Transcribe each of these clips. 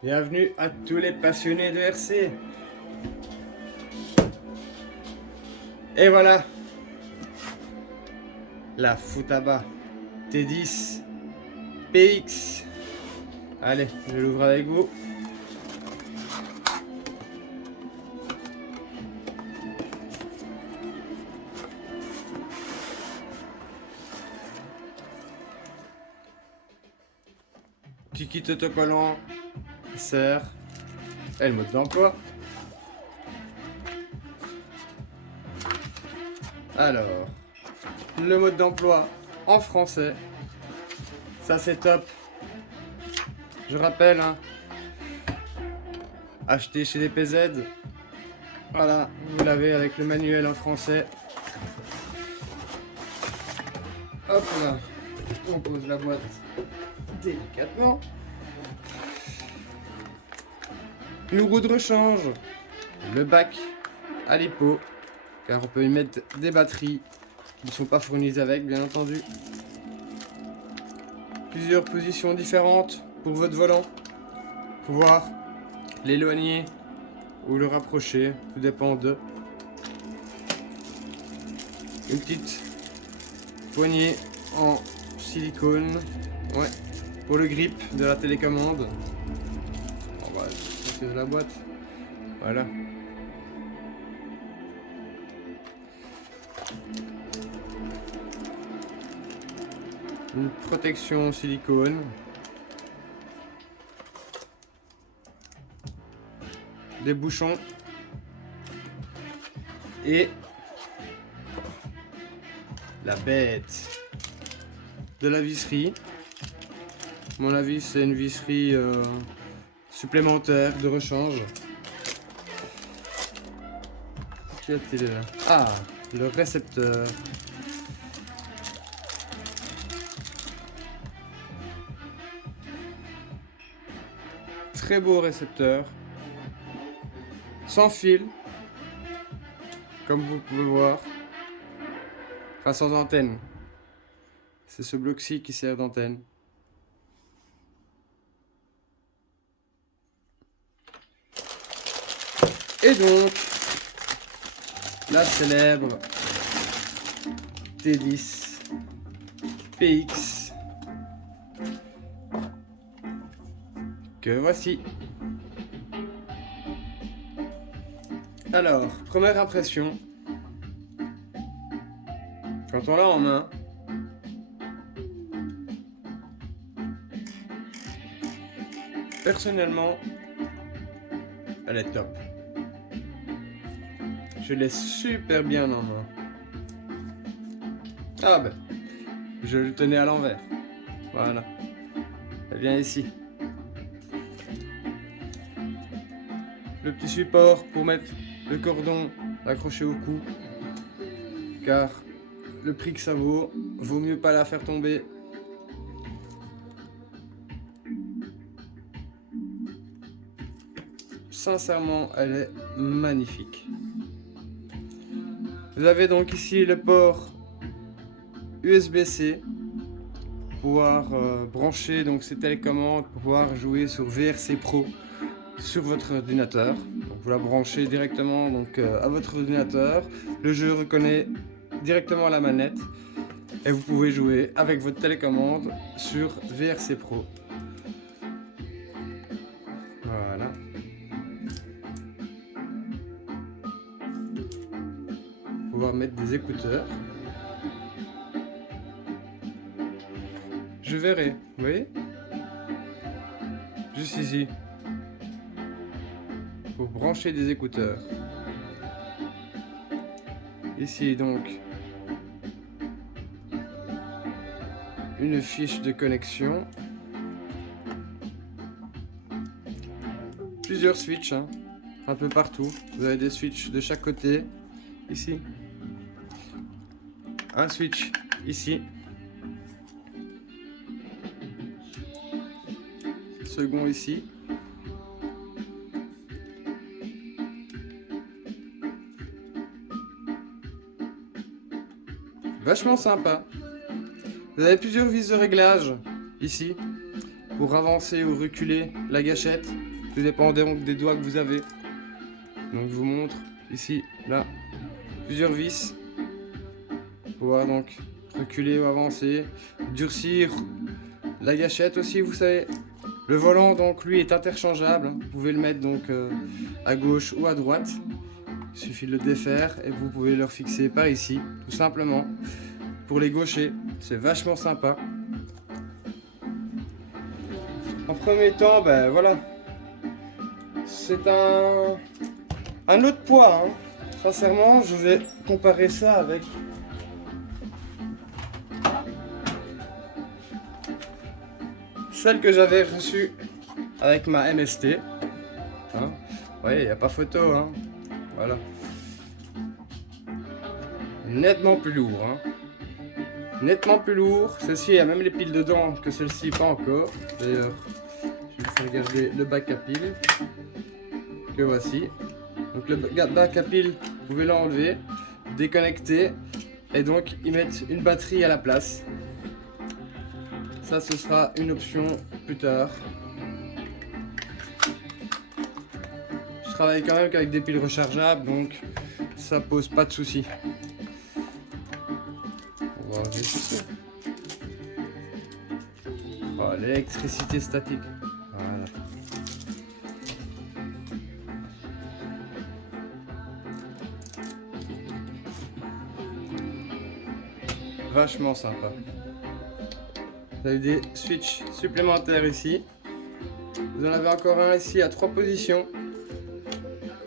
Bienvenue à tous les passionnés de RC. Et voilà, la Futaba T10 PX. Allez, je l'ouvre avec vous. Petit kit autocollant, serre et le mode d'emploi. Alors, le mode d'emploi en français, ça c'est top. Je rappelle, hein, acheté chez les PZ. Voilà, vous l'avez avec le manuel en français. Hop là, on pose la boîte délicatement. Une roue de rechange, le bac à l'hippo, car on peut y mettre des batteries qui ne sont pas fournies avec, bien entendu. Plusieurs positions différentes pour votre volant, pouvoir l'éloigner ou le rapprocher, tout dépend de. Une petite poignée en silicone, ouais, pour le grip de la télécommande. On va sortir de la boîte, voilà. Une protection silicone. Des bouchons. Et la bête de la visserie. À mon avis, c'est une visserie supplémentaire de rechange. Qu'y a-t-il là? Ah, le récepteur. Très beau récepteur. Sans fil. Comme vous pouvez voir. Enfin, sans antenne. C'est ce bloc-ci qui sert d'antenne. Et donc, la célèbre T10 PX que voici. Alors, première impression, quand on l'a en main, personnellement, elle est top. Je l'ai super bien en main. Ah ben, je le tenais à l'envers. Voilà. Elle vient ici. Le petit support pour mettre le cordon accroché au cou. Car le prix que ça vaut mieux pas la faire tomber. Sincèrement, elle est magnifique. Vous avez donc ici le port USB-C pour pouvoir brancher donc ces télécommandes pour pouvoir jouer sur VRC Pro sur votre ordinateur. Donc vous la branchez directement donc, à votre ordinateur. Le jeu reconnaît directement la manette et vous pouvez jouer avec votre télécommande sur VRC Pro. Voilà. Pouvoir mettre des écouteurs. Je verrai, vous voyez? Juste ici. Pour brancher des écouteurs. Ici donc une fiche de connexion. Plusieurs switches, hein, un peu partout. Vous avez des switches de chaque côté. Ici. Un switch ici. Second ici. Vachement sympa. Vous avez plusieurs vis de réglage ici. pour avancer ou reculer la gâchette. Tout dépend donc des doigts que vous avez. Donc je vous montre ici, là, plusieurs vis. Pour pouvoir donc reculer ou avancer, durcir la gâchette aussi, vous savez. Le volant donc lui est interchangeable, vous pouvez le mettre donc à gauche ou à droite. Il suffit de le défaire et vous pouvez le fixer par ici, tout simplement. Pour les gauchers, c'est vachement sympa. En premier temps, ben voilà, c'est un autre poids. Hein. Sincèrement, je vais comparer ça avec celle que j'avais reçue avec ma MST. Hein. Vous voyez, il n'y a pas photo. Hein. Voilà. Nettement plus lourd. Hein. Nettement plus lourd. Celle-ci, il y a même les piles dedans que celle-ci, pas encore. D'ailleurs, je vais vous faire regarder le bac à piles. Que voici. Donc le bac à piles, vous pouvez l'enlever, déconnecter et donc y mettre une batterie à la place. Ça, ce sera une option plus tard. Je travaille quand même qu'avec des piles rechargeables, donc ça pose pas de soucis. On va enlever ceci. Oh, l'électricité statique. Voilà. Vachement sympa. Vous avez des switches supplémentaires ici. Vous en avez encore un ici à 3 positions.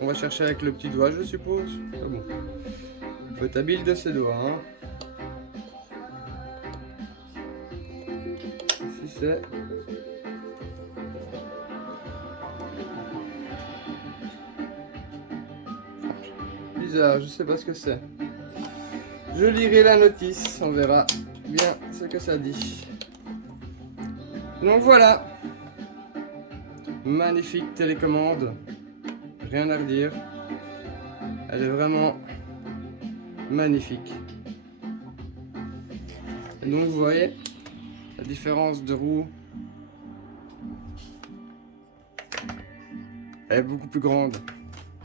On va chercher avec le petit doigt, je suppose. Ah bon. Vous êtes habile de ses doigts. Hein. Ici c'est. Bizarre, je sais pas ce que c'est. Je lirai la notice, on verra bien ce que ça dit. Donc voilà, magnifique télécommande, rien à redire, elle est vraiment magnifique. Et donc vous voyez la différence de roue, elle est beaucoup plus grande.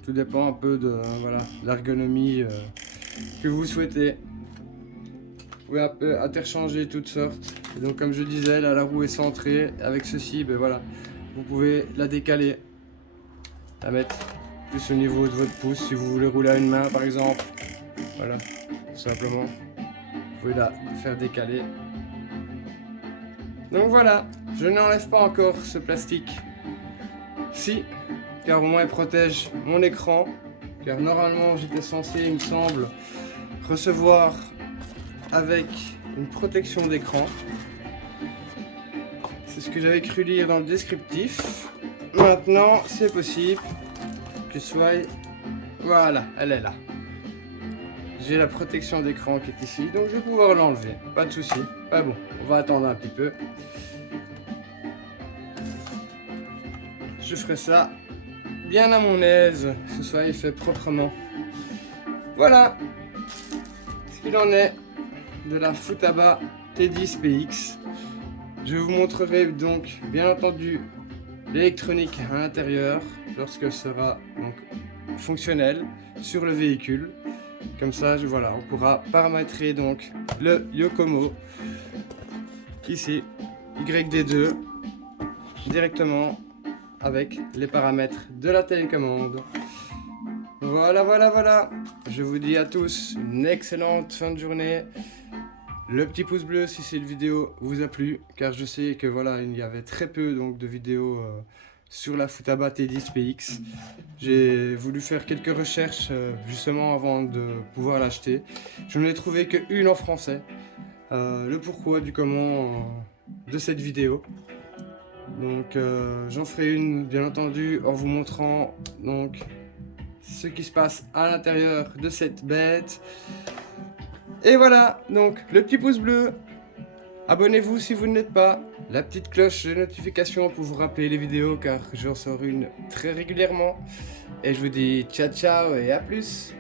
Tout dépend un peu de voilà, l'ergonomie que vous souhaitez. Vous pouvez un peu interchanger toutes sortes. Et donc comme je disais, là la roue est centrée. Avec ceci, ben voilà, vous pouvez la décaler, la mettre plus au niveau de votre pouce si vous voulez rouler à une main par exemple. Voilà, tout simplement. Vous pouvez la faire décaler. Donc voilà, je n'enlève pas encore ce plastique. Si, car au moins il protège mon écran. Car normalement j'étais censé, il me semble, recevoir avec une protection d'écran. C'est ce que j'avais cru lire dans le descriptif. Maintenant, c'est possible que soit... Voilà, elle est là. J'ai la protection d'écran qui est ici, donc je vais pouvoir l'enlever. Pas de souci. Pas bon, on va attendre un petit peu. Je ferai ça bien à mon aise, que ce soit fait proprement. Voilà ce qu'il en est de la Futaba T10 PX. Je vous montrerai donc bien entendu l'électronique à l'intérieur lorsqu'elle sera donc fonctionnelle sur le véhicule. Comme ça, voilà, on pourra paramétrer donc le Yokomo ici YD2 directement avec les paramètres de la télécommande. Voilà, voilà, voilà. Je vous dis à tous une excellente fin de journée. Le petit pouce bleu si cette vidéo vous a plu, car je sais que voilà, il y avait très peu donc de vidéos sur la Futaba T10 PX. J'ai voulu faire quelques recherches justement avant de pouvoir l'acheter. Je n'ai trouvé qu'une en français. Le pourquoi du comment de cette vidéo. Donc j'en ferai une bien entendu en vous montrant donc ce qui se passe à l'intérieur de cette bête. Et voilà, donc le petit pouce bleu, abonnez-vous si vous ne l'êtes pas, la petite cloche de notification pour vous rappeler les vidéos car j'en sors une très régulièrement. Et je vous dis ciao ciao et à plus.